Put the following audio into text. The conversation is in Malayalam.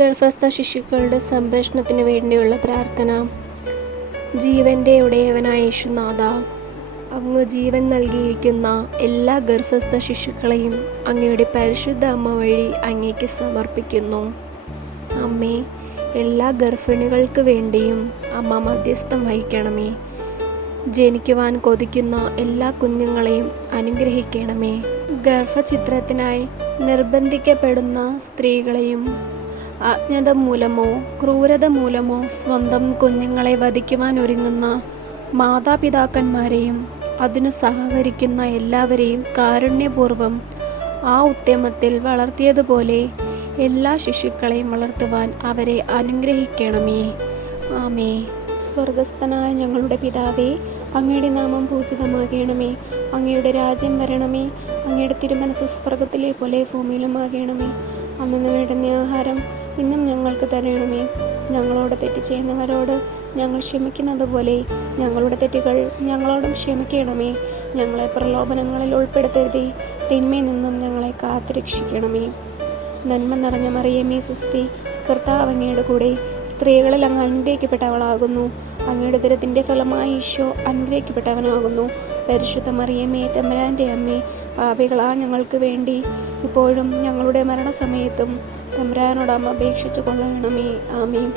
ഗർഭസ്ഥ ശിശുക്കളുടെ സംരക്ഷണത്തിന് വേണ്ടിയുള്ള പ്രാർത്ഥന. ജീവൻ്റെ ഉടയവനായ യേശുനാഥ, അങ്ങ് ജീവൻ നൽകിയിരിക്കുന്ന എല്ലാ ഗർഭസ്ഥ ശിശുക്കളെയും അങ്ങയുടെ പരിശുദ്ധ അമ്മ വഴി അങ്ങേക്ക് സമർപ്പിക്കുന്നു. അമ്മേ, എല്ലാ ഗർഭിണികൾക്ക് വേണ്ടിയും അമ്മ മധ്യസ്ഥം വഹിക്കണമേ. ജനിക്കുവാൻ കൊതിക്കുന്ന എല്ലാ കുഞ്ഞുങ്ങളെയും അനുഗ്രഹിക്കണമേ. ഗർഭഛിദ്രത്തിനായി നിർബന്ധിക്കപ്പെടുന്ന സ്ത്രീകളെയും അജ്ഞത മൂലമോ ക്രൂരത മൂലമോ സ്വന്തം കുഞ്ഞുങ്ങളെ വധിക്കുവാൻ ഒരുങ്ങുന്ന മാതാപിതാക്കന്മാരെയും അതിനു സഹകരിക്കുന്ന എല്ലാവരെയും കാരുണ്യപൂർവ്വം ആ ഉദ്യമത്തിൽ വളർത്തിയതുപോലെ എല്ലാ ശിശുക്കളെയും വളർത്തുവാൻ അവരെ അനുഗ്രഹിക്കണമേ. ആമേ. സ്വർഗസ്ഥനായ ഞങ്ങളുടെ പിതാവേ, അങ്ങയുടെ നാമം പൂജിതമാകണമേ. അങ്ങയുടെ രാജ്യം വരണമേ. അങ്ങയുടെ തിരുമനസ്സ് സ്വർഗത്തിലെ പോലെ ഭൂമിയിലുമാകണമേ. അന്നു വേണ്ടുന്ന ആഹാരം ഇന്നും ഞങ്ങൾക്ക് തരണമേ. ഞങ്ങളോട് തെറ്റ് ചെയ്യുന്നവരോട് ഞങ്ങൾ ക്ഷമിക്കുന്നത് പോലെ ഞങ്ങളുടെ തെറ്റുകൾ ഞങ്ങളോടും ക്ഷമിക്കണമേ. ഞങ്ങളെ പ്രലോഭനങ്ങളിൽ ഉൾപ്പെടുത്തരുതേ, തിന്മയിൽ നിന്നും ഞങ്ങളെ കാത്തുരക്ഷിക്കണമേ. നന്മ നിറഞ്ഞ മറിയമേ സ്വസ്തി, കർത്താവ് അങ്ങയുടെ കൂടെ സ്ത്രീകളിൽ അങ്ങ് അനുഗ്രഹിക്കപ്പെട്ടവളാകുന്നു. അങ്ങയുടെ ഉദരത്തിൻ്റെ ഫലമായി ഈശോ അനുഗ്രഹിക്കപ്പെട്ടവനാകുന്നു. പരിശുദ്ധ മറിയമേ, തമ്പുരാൻ്റെ അമ്മേ, പാപികളാ ഞങ്ങൾക്ക് വേണ്ടി ഇപ്പോഴും ഞങ്ങളുടെ മരണസമയത്തും തമ്പുരാനോട് അമ്മ അപേക്ഷിച്ചു കൊള്ളണമേ. ആമേൻ.